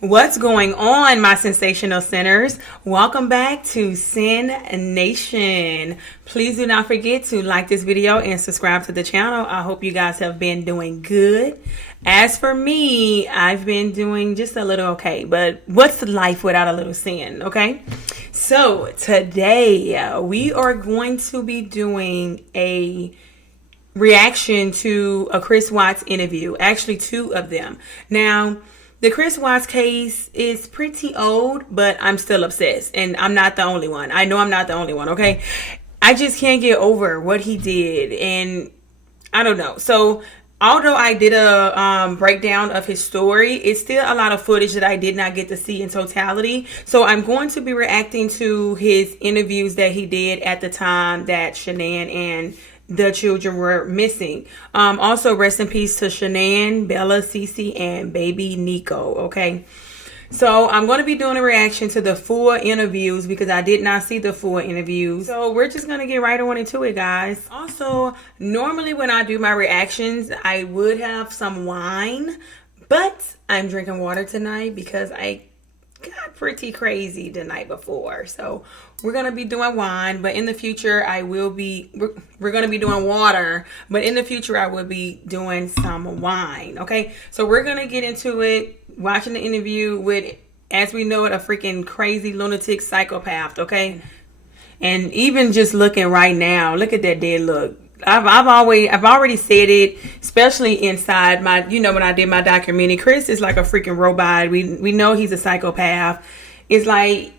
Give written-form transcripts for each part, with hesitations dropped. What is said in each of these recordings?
What's going on, my sensational sinners? Welcome back to Sin Nation. Please do not forget to like this video and subscribe to the channel. I hope you guys have been doing good. As for me, I've been doing just a little okay, but what's life without a little sin, okay? So today we are going to be doing a reaction to a Chris Watts interview, actually two of them. Now, the Chris Watts case is pretty old, but I'm still obsessed. And I'm not the only one. I know I'm not the only one, okay? I just can't get over what he did. And I don't know. So, although I did a breakdown of his story, it's still a lot of footage that I did not get to see in totality. So, I'm going to be reacting to his interviews that he did at the time that Shanann and the children were missing. Also, rest in peace to Shanann, Bella, Cece, and baby Nico. Okay, so I'm going to be doing a reaction to the full interviews because I did not see the full interviews. So we're just going to get right on into it, guys. Also, normally when I do my reactions, I would have some wine, but I'm drinking water tonight because I got pretty crazy the night before. So we're gonna be doing wine, but in the future we're gonna be doing water, but in the future I will be doing some wine. Okay, so we're gonna get into it, watching the interview with, as we know it, a freaking crazy lunatic psychopath. Okay, and even just looking right now, look at that dead look. I've already said it, especially inside my, when I did my documentary. Chris is like a freaking robot. We know he's a psychopath. It's like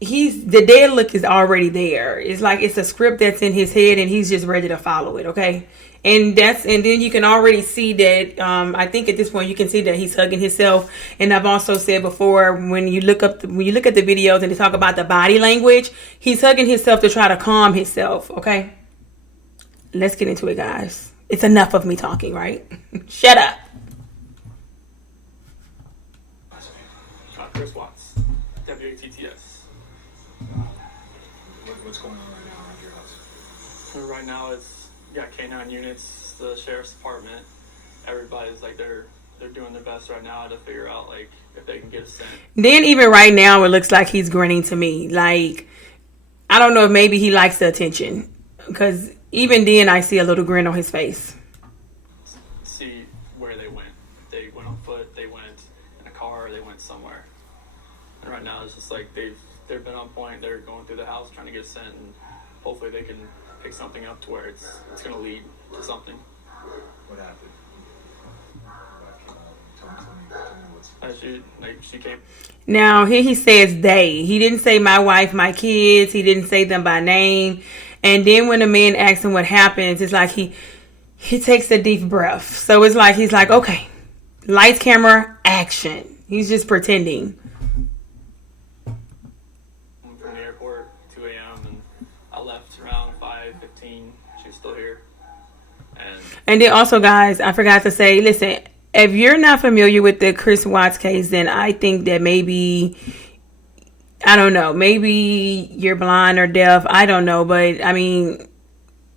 the dead look is already there. It's like it's a script that's in his head and he's just ready to follow it. Okay. And then you can already see that, I think at this point you can see that he's hugging himself. And I've also said before, when you look at the videos and they talk about the body language, he's hugging himself to try to calm himself. Okay. Let's get into it, guys. It's enough of me talking, right? Shut up. Chris Watts, WATTS. What's going on right now around your house? So right now it's got K9 units, the sheriff's department. Everybody's like they're doing their best right now to figure out like if they can get a scent. Then even right now it looks like he's grinning to me. Like, I don't know if maybe he likes the attention, because even then I see a little grin on his face. See where they went. They went on foot, they went in a car, they went somewhere. And right now it's just like they've been on point. They're going through the house trying to get sent, and hopefully they can pick something up to where it's going to lead to something. What happened? She came. Now here he says they. He didn't say my wife, my kids. He didn't say them by name. And then when the man asks him what happens, it's like he takes a deep breath. So it's like he's like, okay, lights, camera, action. He's just pretending. I'm from the airport, 2 a.m. and I left around 5:15. She's still here. And then also, guys, I forgot to say, listen, if you're not familiar with the Chris Watts case, then I think that maybe, I don't know, maybe you're blind or deaf. I don't know. But, I mean,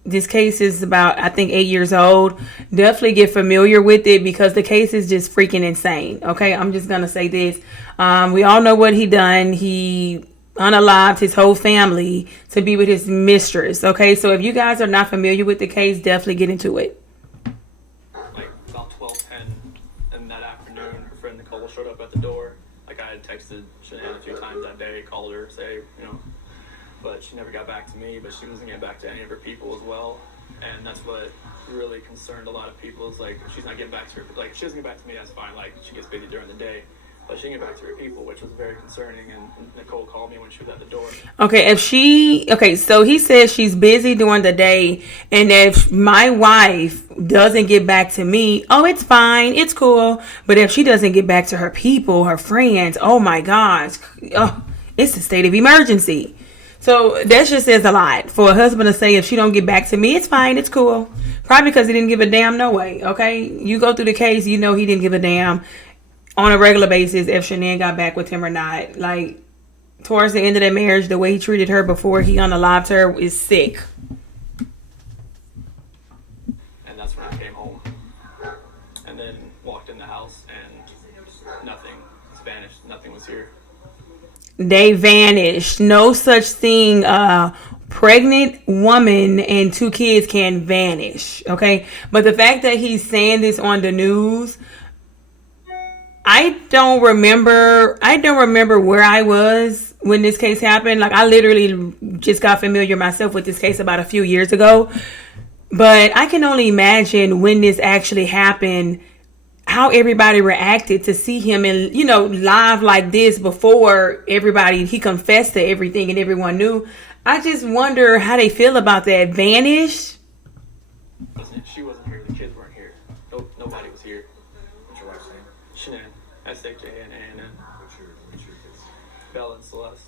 this case is about, I think, 8 years old. Definitely get familiar with it because the case is just freaking insane. Okay, I'm just going to say this. We all know what he done. He unalived his whole family to be with his mistress. Okay, so if you guys are not familiar with the case, definitely get into it. Like about 12:10 in that afternoon, her friend Nicole showed up at the door. Like I had texted Shanann a few times that day, called her, say, but she never got back to me, but she wasn't getting back to any of her people as well. And that's what really concerned a lot of people, is like, if she's not getting back to her, like if she doesn't get back to me, that's fine, like she gets busy during the day, but she didn't get back to her people, which was very concerning. And Nicole called me when she was at the door. Okay, so he says she's busy during the day, and if my wife doesn't get back to me, oh, it's fine, it's cool. But if she doesn't get back to her people, her friends, oh my gosh, it's a state of emergency. So that just says a lot for a husband to say, if she don't get back to me, it's fine, it's cool. Probably because he didn't give a damn no way, okay? You go through the case, you know he didn't give a damn on a regular basis if Shanann got back with him or not. Like, towards the end of their marriage, the way he treated her before he unalived her is sick. that's when I came home. And then walked in the house and nothing was vanished. Nothing was here. They vanished. No such thing. Pregnant woman and 2 kids can vanish. Okay. But the fact that he's saying this on the news, I don't remember where I was when this case happened. Like, I literally just got familiar myself with this case about a few years ago. But I can only imagine when this actually happened, how everybody reacted to see him in, live like this before everybody. He confessed to everything and everyone knew. I just wonder how they feel about that. Vanished? She wasn't here. The kids weren't here. Nobody was here. What's your wife's name? Shanann. S-H-A-N-A-N-N. What's your kids? Bella and Celeste.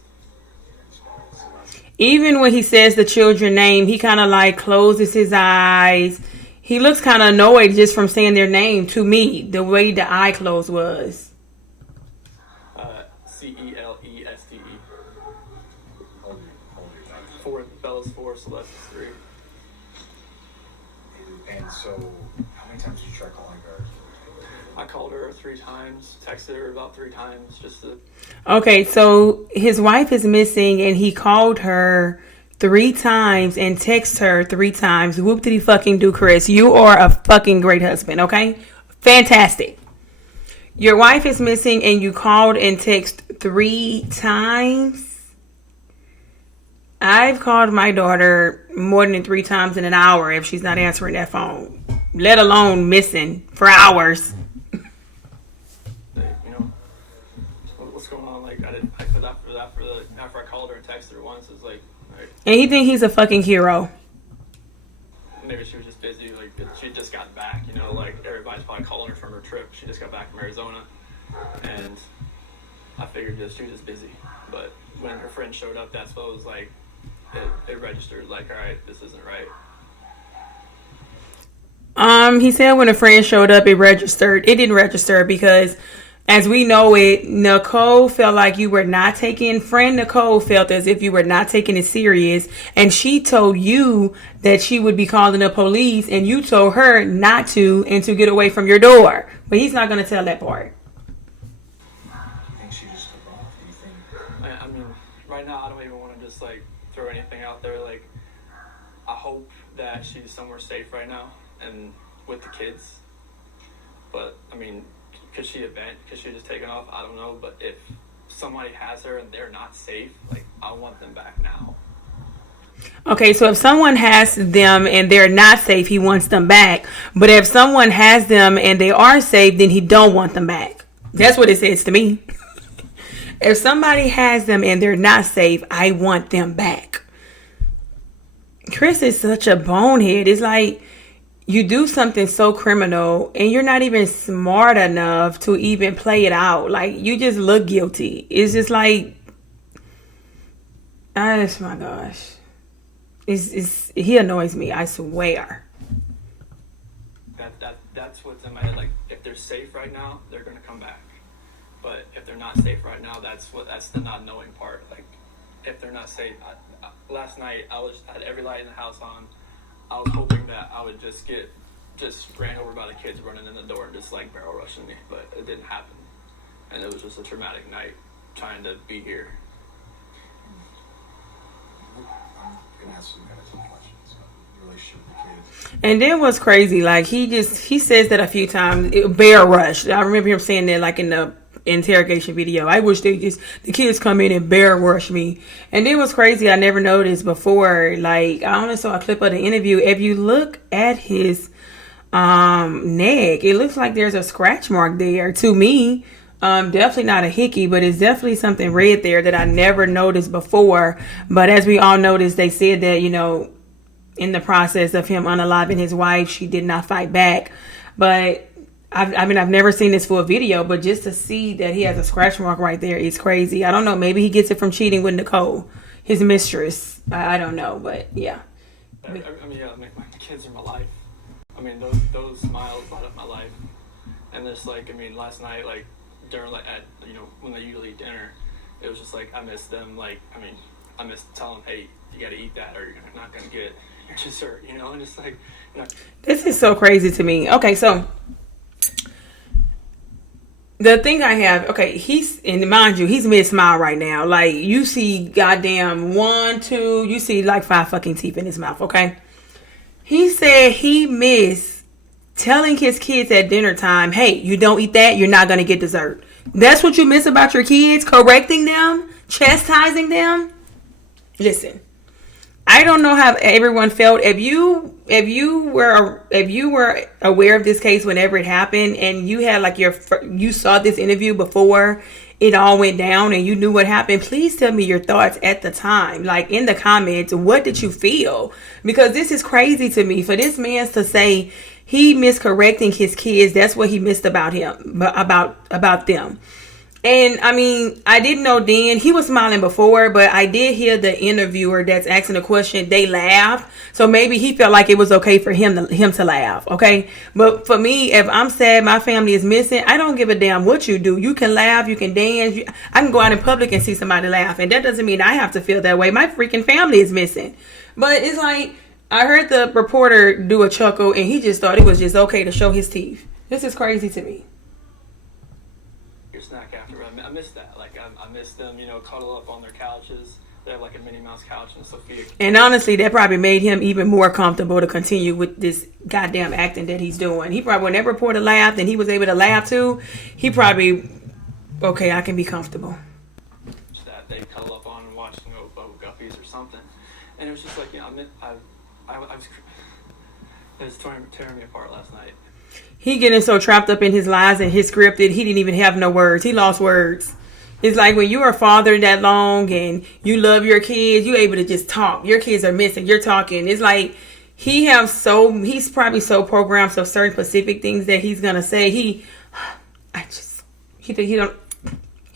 Even when he says the children's name, he kind of like closes his eyes. He looks kind of annoyed just from saying their name to me, the way the eye close was. C-E-L-E-S-T-E. Hold your thoughts. 4, Bella's 4, Celeste's 3. And so, how many times did you try calling her? I called her 3 times, texted her about 3 times just to... Okay, so his wife is missing and he called her 3 times and texted her 3 times. Whoop-diddy fucking do, Chris. You are a fucking great husband, okay? Fantastic. Your wife is missing and you called and texted 3 times. I've called my daughter more than 3 times in an hour if she's not answering that phone, let alone missing for hours. What's going on? Like, after I called her and texted her once, it's like, And he think he's a fucking hero. maybe she was just busy. Like, she just got back. Like everybody's probably calling her from her trip. She just got back from Arizona, and I figured she was just busy. But when her friend showed up, that's what was like. It registered. Like, all right, this isn't right. He said when a friend showed up, it registered. It didn't register because, as we know it, Nicole felt like you were not taking, friend Nicole felt as if you were not taking it serious. And she told you that she would be calling the police and you told her not to and to get away from your door. But he's not going to tell that part. Do you think she just took off? Do you think? I mean, right now I don't even want to just like throw anything out there. Like, I hope that she's somewhere safe right now and with the kids. But I mean, could she just taken off? I don't know. But if somebody has her and they're not safe, like, I want them back now. Okay, so if someone has them and they're not safe, he wants them back. But if someone has them and they are safe, then he don't want them back. That's what it says to me. If somebody has them and they're not safe, I want them back. Chris is such a bonehead. It's like you do something so criminal and you're not even smart enough to even play it out. Like, you just look guilty. It's just like, oh my gosh. He annoys me, I swear. That's what's in my head. Like, if they're safe right now, they're gonna come back. But if they're not safe right now, that's the not knowing part. Like, if they're not safe, last night I had every light in the house on. I was hoping that I would just ran over by the kids running in the door and just like barrel rushing me, but it didn't happen. And it was just a traumatic night trying to be here. I'm gonna ask you guys some questions about the relationship with the kids. And then what's crazy, like he says that a few times, bear rush. I remember him saying that like in the interrogation video. I wish the kids come in and bear rush me. And then what's crazy, I never noticed before, like I only saw a clip of the interview. If you look at his neck, it looks like there's a scratch mark there to me. Definitely not a hickey, but it's definitely something red there that I never noticed before. But as we all noticed, they said that, in the process of him unaliving his wife, she did not fight back. But I've never seen this full video, but just to see that he has a scratch mark right there is crazy. I don't know. Maybe he gets it from cheating with Nicole, his mistress. I don't know, but yeah. I mean, my kids are my life. I mean, those smiles light up my life. And just like, I mean, last night, like during when they usually eat dinner, it was just like I miss them. Like, I mean, I miss telling them, hey, you got to eat that or you're not gonna get You're just hurt, you know, and it's like, you know. This is so crazy to me. Okay, so the thing I have, okay, he's, and mind you, he's mid-smile right now. Like, you see goddamn 1, 2, you see like 5 fucking teeth in his mouth, okay? He said he missed telling his kids at dinner time, hey, you don't eat that, you're not going to get dessert. That's what you miss about your kids? Correcting them? Chastising them? Listen, I don't know how everyone felt. If you were aware of this case whenever it happened, and you had like you saw this interview before it all went down, and you knew what happened, please tell me your thoughts at the time, like in the comments. What did you feel? Because this is crazy to me for this man to say he miscorrecting his kids. That's what he missed about him, about them. And I mean, I didn't know then. He was smiling before, but I did hear the interviewer that's asking the question, they laughed. So maybe he felt like it was okay for him to laugh. Okay. But for me, if I'm sad, my family is missing, I don't give a damn what you do. You can laugh, you can dance. I can go out in public and see somebody laugh. And that doesn't mean I have to feel that way. My freaking family is missing. But it's like, I heard the reporter do a chuckle and he just thought it was just okay to show his teeth. This is crazy to me. Your snack after. I miss that. Like, I miss them, you know, cuddle up on their couches. They have like a Minnie Mouse couch and Sophia. And honestly, that probably made him even more comfortable to continue with this goddamn acting that he's doing. He probably, when that reporter laughed and he was able to laugh too, he probably, okay, I can be comfortable. That they cuddle up on and watch, you know, Bubble Guppies or something. And it was just like, you know, it was tearing me apart last night. He getting so trapped up in his lies and his scripted, he didn't even have no words. He lost words. It's like when you are a father that long and you love your kids, you able to just talk. Your kids are missing. You're talking. It's like he's probably so programmed so certain specific things that he's gonna say. He doesn't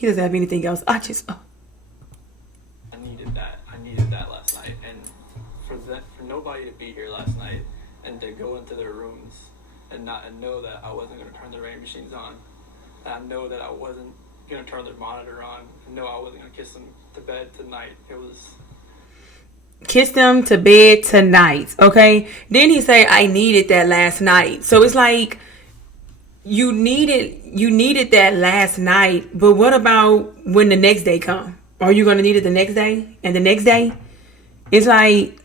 have anything else. I needed that last night, and for nobody to be here last night and to go into their rooms and know that I wasn't going to turn the rain machines on. And I know that I wasn't going to turn their monitor on. I know I wasn't going to kiss them to bed tonight. It was... Kiss them to bed tonight, okay? Then he say, I needed that last night. So it's like, you needed that last night, but what about when the next day come? Are you going to need it the next day? And the next day? It's like,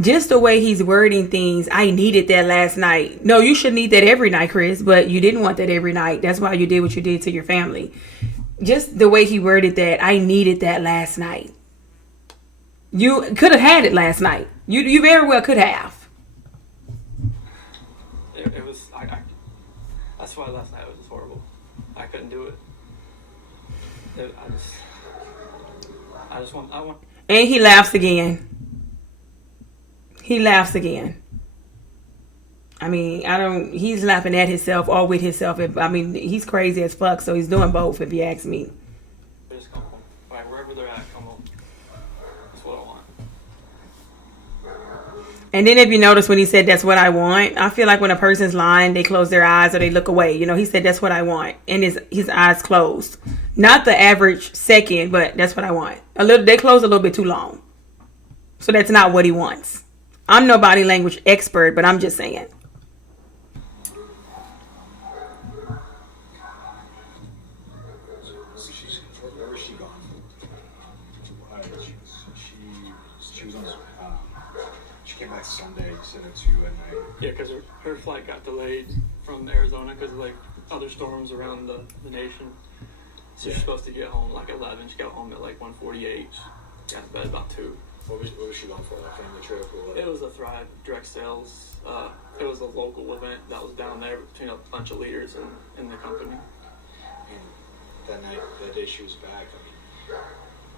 just the way he's wording things, I needed that last night. No, you should need that every night, Chris, but you didn't want that every night. That's why you did what you did to your family. Just the way he worded that, I needed that last night. You could have had it last night. You very well could have. It was, that's why last night was just horrible. I couldn't do it. I want. And he laughs again. He laughs again. I mean, he's laughing at himself or with himself. He's crazy as fuck, so he's doing both if you ask me. Just come home. Right, wherever they're at, come home. That's what I want. And then if you notice when he said that's what I want, I feel like when a person's lying, they close their eyes or they look away. You know, he said that's what I want. And his eyes closed. Not the average second, but that's what I want. They close a little bit too long. So that's not what he wants. I'm no body language expert, but I'm just saying. Where was she gone? She was on. She came back Sunday. Said at 2 at night. Yeah, because her flight got delayed from Arizona because of like other storms around the nation. So she's supposed to get home like 11. She got home at like 1:48. Got to bed about 2. What was she going for? Like family trip or what? It was a Thrive direct sales. It was a local event that was down there between a bunch of leaders in the company. And that day she was back.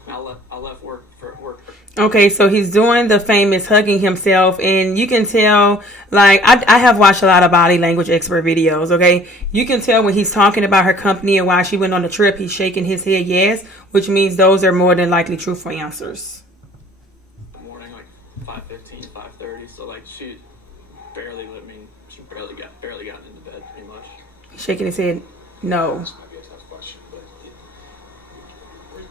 I left work for work. Okay, so he's doing the famous hugging himself, and you can tell, like, I have watched a lot of body language expert videos, okay? You can tell when he's talking about her company and why she went on the trip, he's shaking his head yes, which means those are more than likely truthful answers. Morning, like 5:15, 5:30, so like she barely got into bed pretty much. Shaking his head no. This might be a tough question, but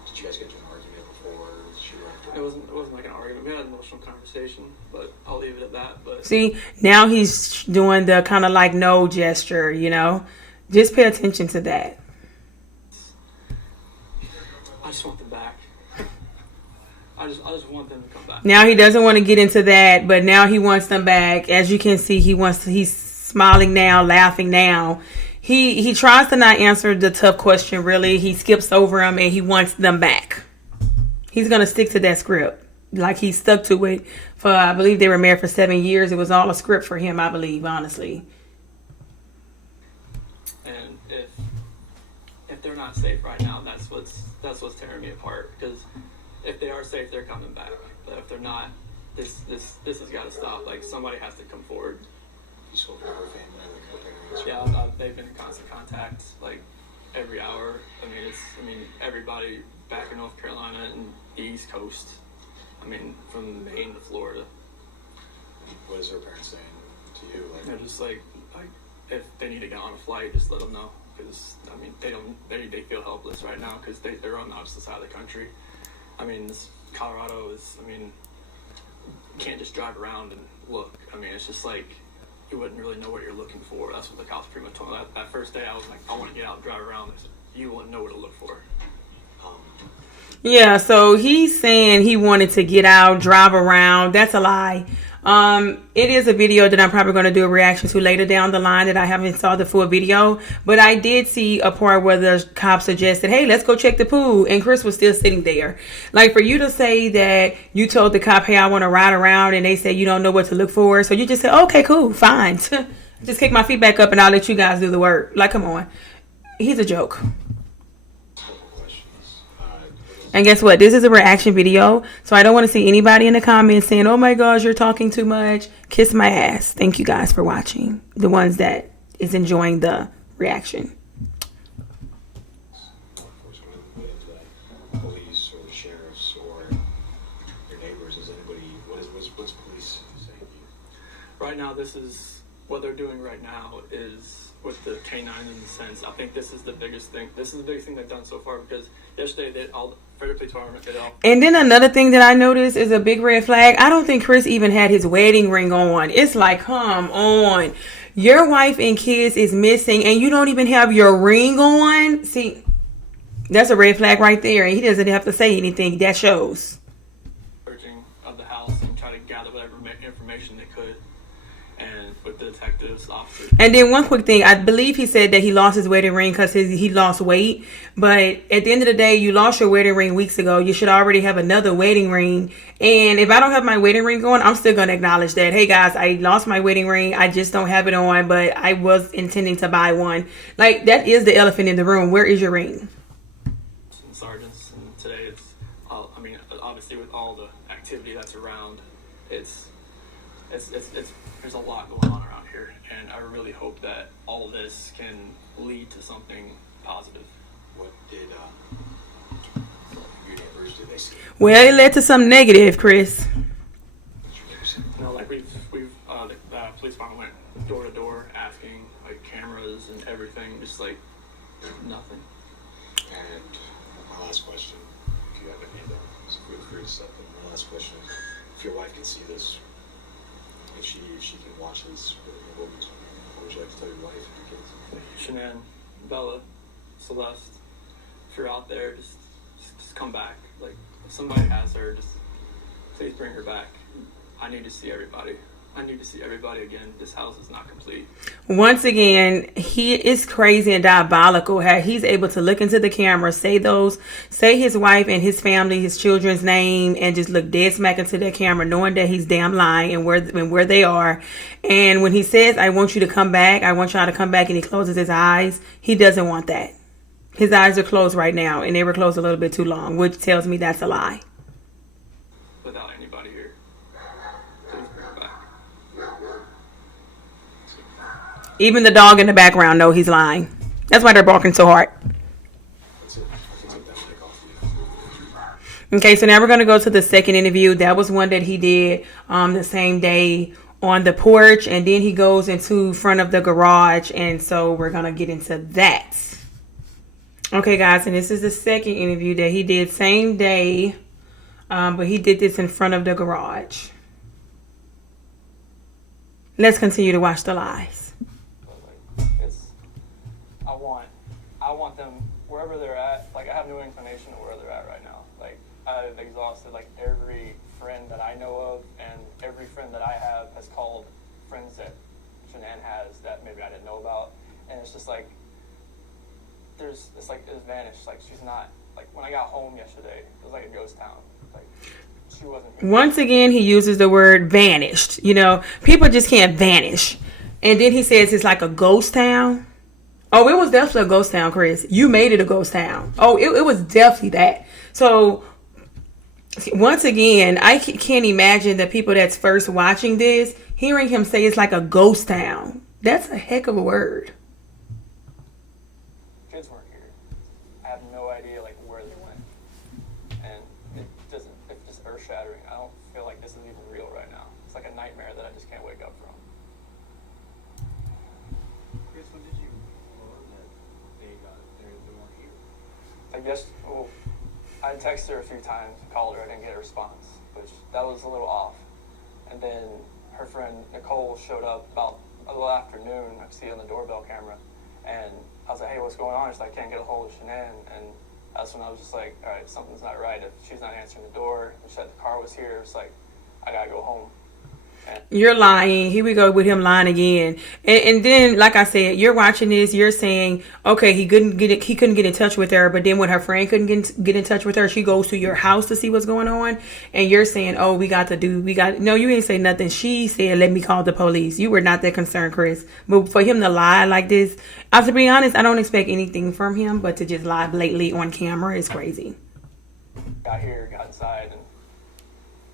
did you guys get into an argument before she left? It It wasn't like an argument. We had an emotional conversation, but I'll leave it at that. But See, now he's doing the kind of like no gesture, Just pay attention to that. I just want them back. I just want them to come back. Now he doesn't want to get into that, but now he wants them back. As you can see, he's smiling now, laughing now. He tries to not answer the tough question, really. He skips over him and he wants them back. He's going to stick to that script. Like he stuck to it for, I believe they were married for 7 years. It was all a script for him, I believe, honestly. And if they're not safe right now, that's what's tearing me apart. Because if they are safe, they're coming back. But if they're not, this has got to stop. Like, somebody has to come forward. You spoke to her family, Yeah, they've been in constant contact, like, every hour. I mean, everybody back in North Carolina and the East Coast. I mean, from Maine to Florida. What is her parents saying to you? They're just like if they need to get on a flight, just let them know. Because I mean, they feel helpless right now because they're on the opposite side of the country. I mean, Colorado is. I mean, you can't just drive around and look. I mean, it's just like you wouldn't really know what you're looking for. That's what the cops pretty much told me. That first day, I was like, I want to get out and drive around. They said, you wouldn't know what to look for. Yeah, so he's saying he wanted to get out, drive around. That's a lie. It is a video that I'm probably going to do a reaction to later down the line that I haven't saw the full video. But I did see a part where the cop suggested, hey, let's go check the pool. And Chris was still sitting there. Like, for you to say that you told the cop, hey, I want to ride around, and they say you don't know what to look for. So you just said, okay, cool, fine. Just kick my feet back up and I'll let you guys do the work. Like, come on. He's a joke. And guess what? This is a reaction video, so I don't want to see anybody in the comments saying, oh my gosh, you're talking too much. Kiss my ass. Thank you guys for watching. The ones that is enjoying the reaction. Police or sheriffs or your neighbors, is anybody, what's police saying to you? Right now, this is what they're doing right now is with the K9 in the sense. I think this is the biggest thing. This is the biggest thing they've done so far because yesterday all the Federal Police Department did all. And then another thing that I noticed is a big red flag. I don't think Chris even had his wedding ring on. It's like, come on. Your wife and kids is missing and you don't even have your ring on. See, that's a red flag right there. And he doesn't have to say anything. That shows. Searching of the house and try to gather whatever information they could. And with the detectives, officers. And then one quick thing, I believe he said that he lost his wedding ring because he lost weight. But at the end of the day, you lost your wedding ring weeks ago. You should already have another wedding ring. And if I don't have my wedding ring on, I'm still going to acknowledge that. Hey guys, I lost my wedding ring. I just don't have it on, but I was intending to buy one. Like, that is the elephant in the room. Where is your ring? And sergeants, and today it's, I mean, obviously with all the activity that's around, it's there's a lot going on around here, and I really hope that all this can lead to something positive. What did your neighbors, did they say? Well, it led to something negative, Chris. You know, like the police department went door to door asking, like, cameras and everything, just like nothing. And my last question, if you have any of them, so feel free to step in. My last question is, if your wife can see this, if she can watch this, what would you like to tell your wife and your kids? Shanann, Bella, Celeste, if you're out there, just come back. Like, if somebody has her, just please bring her back. I need to see everybody. I need to see everybody again. This house is not complete. Once again, he is crazy and diabolical how he's able to look into the camera, say his wife and his family, his children's name, and just look dead smack into the camera, knowing that he's damn lying and where they are. And when he says, I want you to come back, I want y'all to come back, and he closes his eyes, he doesn't want that. His eyes are closed right now, and they were closed a little bit too long, which tells me that's a lie. Without anybody here. Please bring her back. Even the dog in the background know he's lying. That's why they're barking so hard. That's it. I can take that mic off you. Okay, so now we're going to go to the second interview. That was one that he did the same day on the porch. And then he goes into front of the garage. And so we're going to get into that. Okay, guys. And this is the second interview that he did same day. But he did this in front of the garage. Let's continue to watch the lies. But like, I want them wherever they're at. Like, I have no inclination of where they're at right now. Like, I've exhausted like every friend that I know of, and every friend that I have has called friends that Shanann has that maybe I didn't know about, and it's just like it's vanished. Like, she's not. Like, when I got home yesterday, it was like a ghost town. Like, she wasn't here. Once again, he uses the word vanished. You know, people just can't vanish. And then he says it's like a ghost town. Oh, it was definitely a ghost town, Chris. You made it a ghost town. Oh, it was definitely that. So, once again, I can't imagine the people that's first watching this, hearing him say it's like a ghost town. That's a heck of a word. Kids weren't here. I have no idea like where they went, and it's just earth shattering. I don't feel like this is even real right now. It's like a nightmare that I just can't wake up from. Chris, when did you learn that they weren't here? I guess, well, I texted her a few times, called her, I didn't get a response, which that was a little off. And then her friend Nicole showed up about a little afternoon. I see it on the doorbell camera, and I was like, "Hey, what's going on?" She's like, "I can't get a hold of Shanann." And that's when I was just like, "All right, something's not right. If she's not answering the door," and she said the car was here. It's like, I gotta go home. You're lying. Here we go with him lying again. And then, like I said, you're watching this. You're saying, okay, he couldn't get in touch with her. But then when her friend couldn't get in touch with her, she goes to your house to see what's going on. And you're saying, oh, no, you didn't say nothing. She said, let me call the police. You were not that concerned, Chris. But for him to lie like this, I have to be honest, I don't expect anything from him. But to just lie blatantly on camera is crazy. Got here, got inside,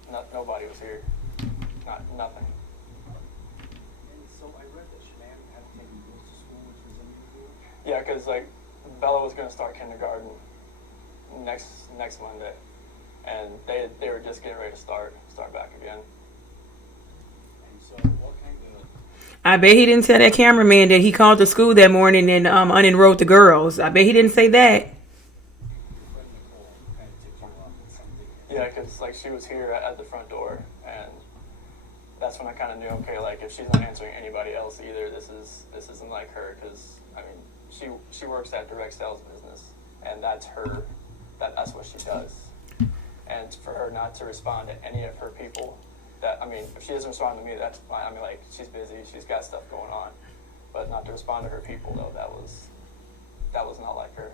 and nobody was here. Nothing. And so I read that Shanann had taken girls to school, which was unusual. Yeah, because like Bella was gonna start kindergarten next Monday, and they were just getting ready to start back again. And so what kind of... I bet he didn't tell that cameraman that he called the school that morning and unenrolled the girls. I bet he didn't say that. Your friend Nicole kind of tipped you off with something. Yeah, because like she was here at the front door, and that's when I kind of knew, okay, like if she's not answering anybody else either, this isn't like her. Because I mean, she works at direct sales business, and that's what she does. And for her not to respond to any of her people, if she doesn't respond to me, that's fine. I mean, like, she's busy, she's got stuff going on, but not to respond to her people, though, that was not like her.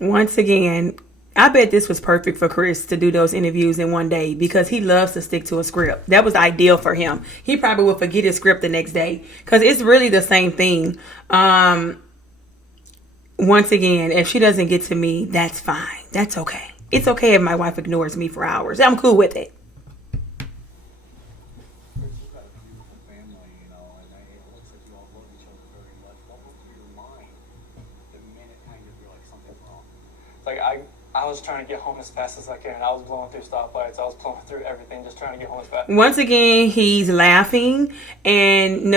Once again, I bet this was perfect for Chris to do those interviews in one day because he loves to stick to a script. That was ideal for him. He probably would forget his script the next day because it's really the same thing. Once again, if she doesn't get to me, that's fine. That's okay. It's okay if my wife ignores me for hours. I'm cool with it. Chris, you've got a beautiful family, you know, and it looks like you all love each other very much. What went through your mind the minute kind of you're like something's wrong? Like I was trying to get home as fast as I can. I was blowing through stoplights. I was blowing through everything, just trying to get home as fast. Once again, he's laughing. And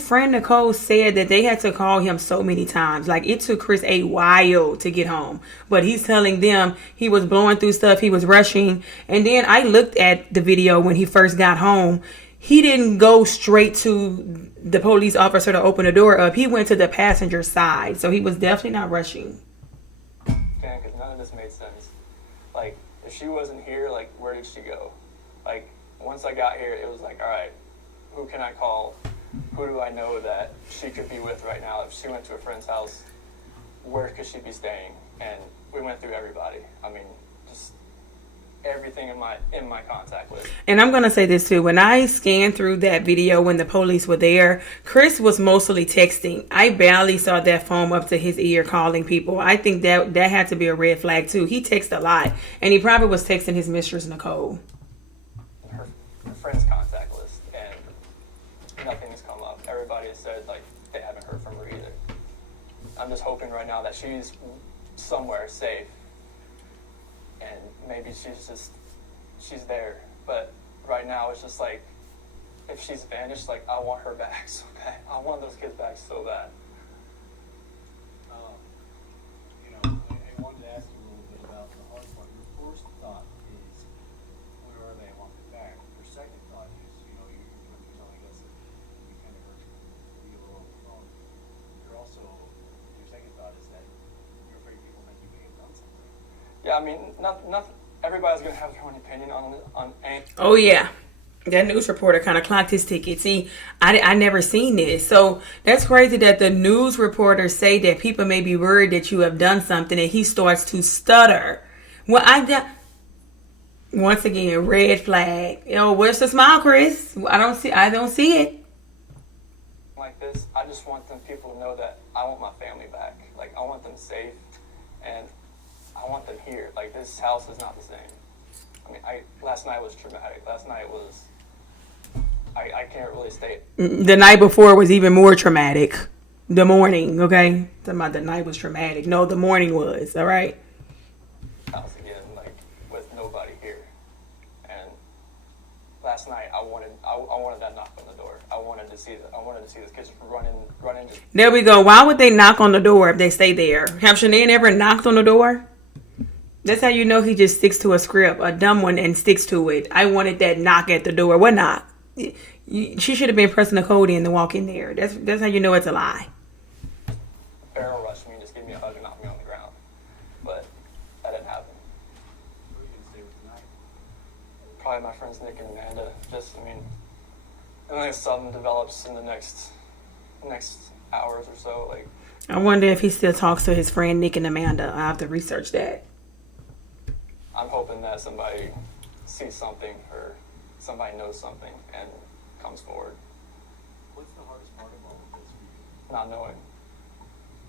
friend Nicole said that they had to call him so many times. Like, it took Chris a while to get home. But he's telling them he was blowing through stuff. He was rushing. And then I looked at the video when he first got home. He didn't go straight to the police officer to open the door up. He went to the passenger side. So he was definitely not rushing. Because none of this made sense. Like, if she wasn't here, like, where did she go? Like, once I got here, it was like, all right, who can I call? Who do I know that she could be with right now? If she went to a friend's house, where could she be staying? And we went through everybody. I mean, just everything in my contact list. And I'm gonna say this too. When I scanned through that video when the police were there, Chris was mostly texting. I barely saw that phone up to his ear calling people. I think that had to be a red flag too. He texted a lot, and he probably was texting his mistress Nicole. Her friend's contact list, and nothing has come up. Everybody has said like they haven't heard from her either. I'm just hoping right now that she's somewhere safe. And maybe she's there. But right now it's just like, if she's vanished, like, I want her back so bad. I want those kids back so bad. You know, I wanted to ask you a little bit about the hard part. Your first thought is Yeah, I mean, nothing. Everybody's gonna have their own opinion on anything. Oh yeah, that news reporter kind of clocked his ticket. See, I never seen this, so that's crazy that the news reporters say that people may be worried that you have done something, and he starts to stutter. Well, once again, red flag. Where's the smile, Chris? I don't see it. Like this, I just want them people to know that I want my family back. Like, I want them safe, and I want them here. Like, this house is not the same. I mean, last night was traumatic. Last night was, I can't really state. The night before was even more traumatic. The morning, okay? Talking about the night was traumatic. No, the morning was, all right? House again, like, with nobody here. And last night, I wanted that knock on the door. I wanted to see those kids running. There we go. Why would they knock on the door if they stay there? Have Shanann ever knocked on the door? That's how you know he just sticks to a script, a dumb one, and sticks to it. I wanted that knock at the door. What knock? She should have been pressing the code in to walk in there. That's how you know it's a lie. Barrel rushed me, just gave me a hug and knocked me on the ground. But that didn't happen. Who are you gonna stay with tonight? Probably my friends Nick and Amanda. Unless something develops in the next hours or so. Like, I wonder if he still talks to his friend Nick and Amanda. I have to research that. I'm hoping that somebody sees something or somebody knows something and comes forward. What's the hardest part of all of this for you? Not knowing,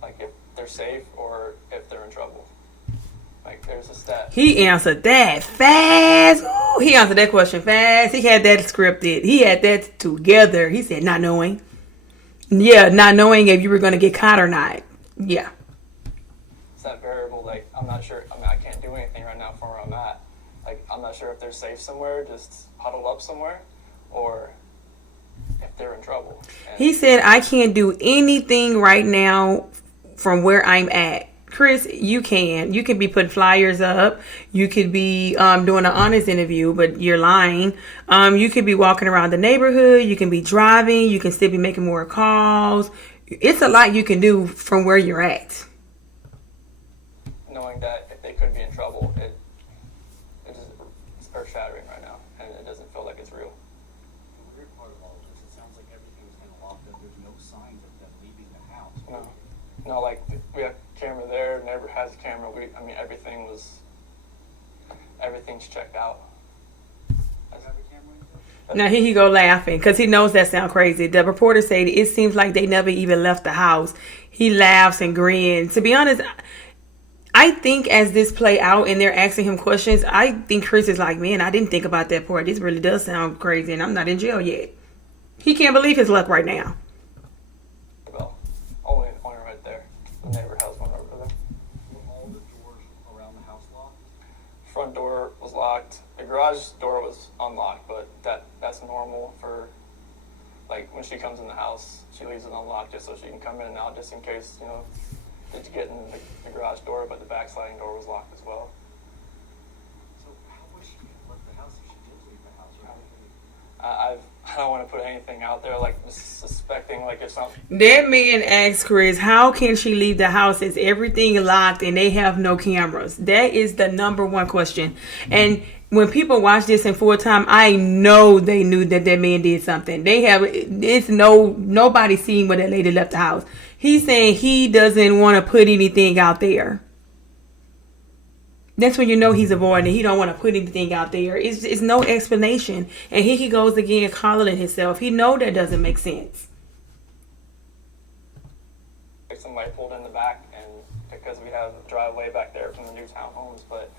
like, if they're safe or if they're in trouble. Like, there's a stat. He answered that fast. Ooh, he answered that question fast. He had that scripted. He had that together. He said, not knowing. Yeah, not knowing if you were going to get caught or not. Yeah. It's that variable, like, I'm not sure. I mean, I can't do anything right now from where I'm at. Like, I'm not sure if they're safe somewhere, just huddled up somewhere, or if they're in trouble. And He said, I can't do anything right now from where I'm at. Chris, you can. You could be putting flyers up. You could be doing an honest interview, but you're lying. You could be walking around the neighborhood. You can be driving. You can still be making more calls. It's a lot you can do from where you're at. knowing that if they could be in trouble, it's earth-shattering right now, and it doesn't feel like it's real. The weird part of all of this, it sounds like everything's kind of locked up. There's no signs of them leaving the house. No, like, we have camera there, neighbor has a camera. Everything's checked out. Have a camera in there? Now here he go laughing because he knows that sounds crazy. The reporter said it seems like they never even left the house. He laughs and grins. To be honest, I think as this play out and they're asking him questions, I think Chris is like, man, I didn't think about that part. This really does sound crazy, and I'm not in jail yet. He can't believe his luck right now. Well, only right there. The neighbor has one over there. Were all the doors around the house locked? Front door was locked. The garage door was unlocked, but that's normal for, like, when she comes in the house, she leaves it unlocked just so she can come in and out just in case, did you get in the garage door, but the back sliding door was locked as well. So how was she gonna leave the house if she did leave the house? Right? I don't want to put anything out there, like, suspecting, like, if something. That man asked Chris, how can she leave the house? Is everything locked and they have no cameras? That is the number one question. And when people watch this in full time, I know they knew that man did something. Nobody seen when that lady left the house. He's saying he doesn't want to put anything out there. That's when you know he's avoiding it. He don't want to put anything out there. It's no explanation. And here he goes again coddling himself. He know that doesn't make sense. Somebody pulled in the back, and because we have a driveway back there from the new townhomes, but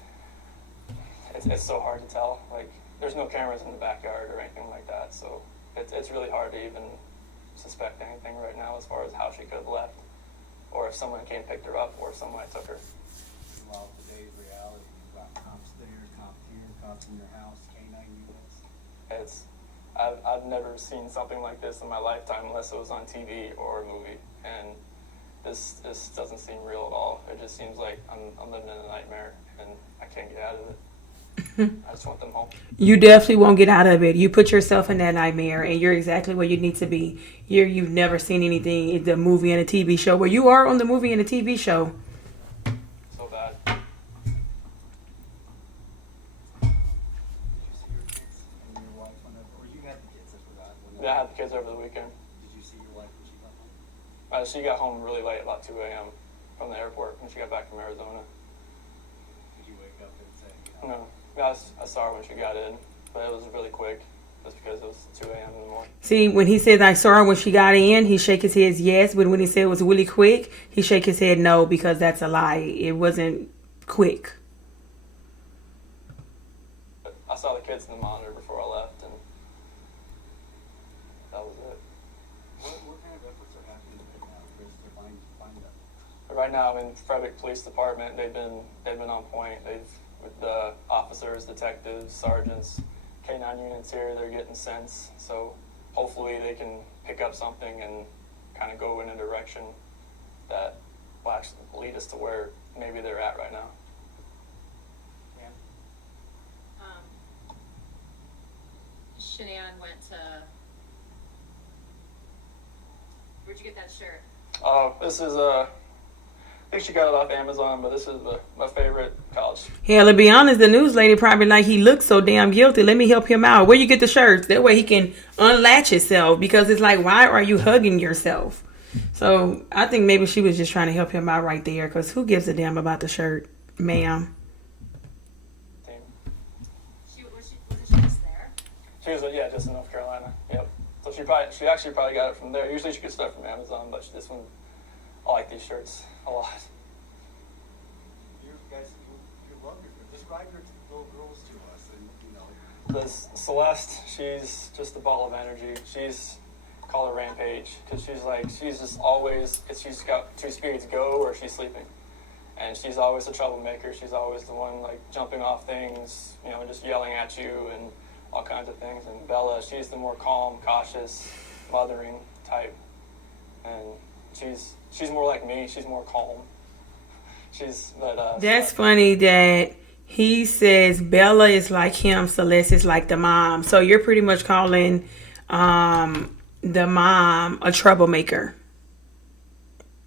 it's so hard to tell. Like, there's no cameras in the backyard or anything like that, so it's really hard to even suspect anything right now as far as how she could have left, or if someone came and picked her up, or somebody took her. Well, today's reality, you've got cops there, cops here, cops in your house, K9 units. I've never seen something like this in my lifetime unless it was on TV or a movie, and this doesn't seem real at all. It just seems like I'm living in a nightmare, and I can't get out of it. I just want them home. You definitely won't get out of it. You put yourself in that nightmare, and you're exactly where you need to be. You've never seen anything in the movie and a TV show. Well, you are on the movie and a TV show. So bad. She got home really late, about 2 a.m. from the airport when she got back from Arizona. Did you wake up and say, No, yeah, I saw her when she got in, but it was really quick, just because it was 2 a.m. in the morning. See, when he says I saw her when she got in, he shake his head yes. But when he said it was really quick, he shake his head no, because that's a lie. It wasn't quick. But I saw the kids in the monitor before I left, and that was it. what kind of efforts are happening right now, Chris, to find them? But right now, in Frederick Police Department, they've been on point. With the officers, detectives, sergeants, K9 units here, they're getting sense. So hopefully they can pick up something and kind of go in a direction that will actually lead us to where maybe they're at right now. Shanann went to. Where'd you get that shirt? Oh, this is I think she got it off Amazon, but this is my favorite college. Hell, to be honest, the news lady probably like, he looks so damn guilty. Let me help him out. Where you get the shirts? That way he can unlatch himself, because it's like, why are you hugging yourself? So I think maybe she was just trying to help him out right there, because who gives a damn about the shirt, ma'am? Team. Wasn't she just there? She was just in North Carolina. Yep. So she actually probably got it from there. Usually she gets stuff from Amazon, but this one, I like these shirts a lot. You guys, you love your girl. Describe your little girls to us, and you know. This Celeste, she's just a ball of energy. Call her Rampage, because she's just always, she's got two spirits, go or she's sleeping. And she's always a troublemaker. She's always the one like jumping off things, just yelling at you and all kinds of things. And Bella, she's the more calm, cautious, mothering type. And she's more like me. She's more calm. That's funny that he says Bella is like him, Celeste is like the mom. So you're pretty much calling the mom a troublemaker.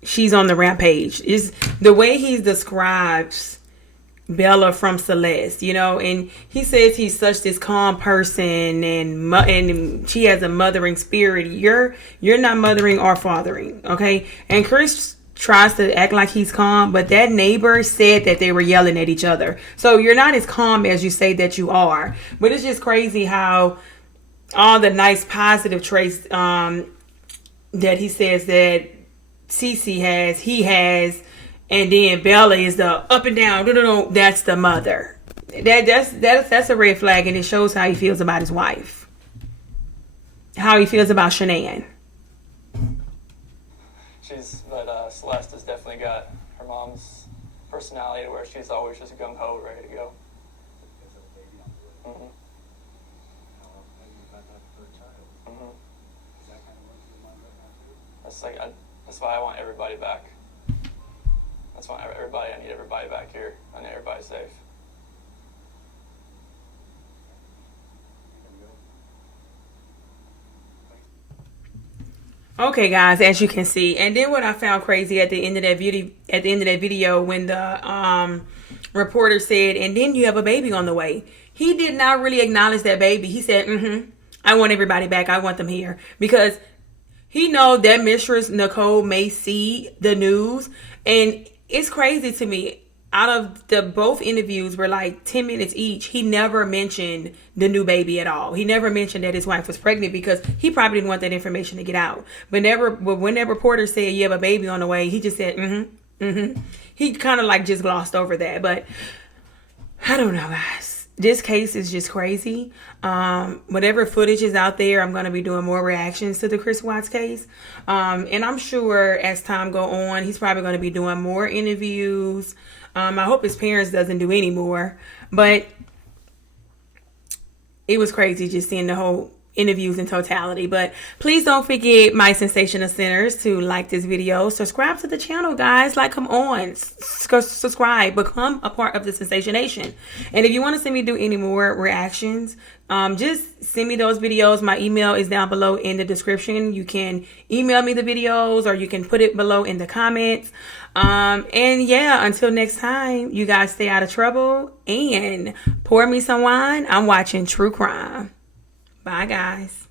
She's on the rampage. Is the way he describes Bella from Celeste, and he says he's such this calm person, and she has a mothering spirit. You're not mothering or fathering, okay? And Chris tries to act like he's calm, but that neighbor said that they were yelling at each other. So you're not as calm as you say that you are. But it's just crazy how all the nice positive traits that he says that Cece has, he has, and then Bella is the up and down. No, that's the mother. That's a red flag, and it shows how he feels about his wife, how he feels about Shanann. But Celeste has definitely got her mom's personality, where she's always just gung ho, ready to go. There's a baby on the way. Mm-hmm. How you got that third child? Mm-hmm. Is that kind of what your mind right now too? That's why I want everybody back. That's why I need everybody back here. I need everybody safe. Okay, guys, as you can see, and then what I found crazy at the end of that video, when the reporter said, and then you have a baby on the way, he did not really acknowledge that baby. He said, I want everybody back. I want them here, because he know that Mistress Nicole may see the news. And it's crazy to me. Out of the both interviews were like 10 minutes each, he never mentioned the new baby at all. He never mentioned that his wife was pregnant, because he probably didn't want that information to get out. But when that reporter said you have a baby on the way, he just said, He kind of like just glossed over that. But I don't know, guys. This case is just crazy. Whatever footage is out there, I'm going to be doing more reactions to the Chris Watts case. And I'm sure as time go on, he's probably going to be doing more interviews. I hope his parents doesn't do any more. But it was crazy just seeing the whole interviews in totality. But please don't forget, my sensational sinners, to like this video, subscribe to the channel, guys. Like, come on, subscribe, become a part of the Sensation Nation. And if you want to see me do any more reactions, just send me those videos. My email is down below in the description. You can email me the videos, or you can put it below in the comments. And yeah, until next time, you guys stay out of trouble and pour me some wine. I'm watching true crime. Bye, guys.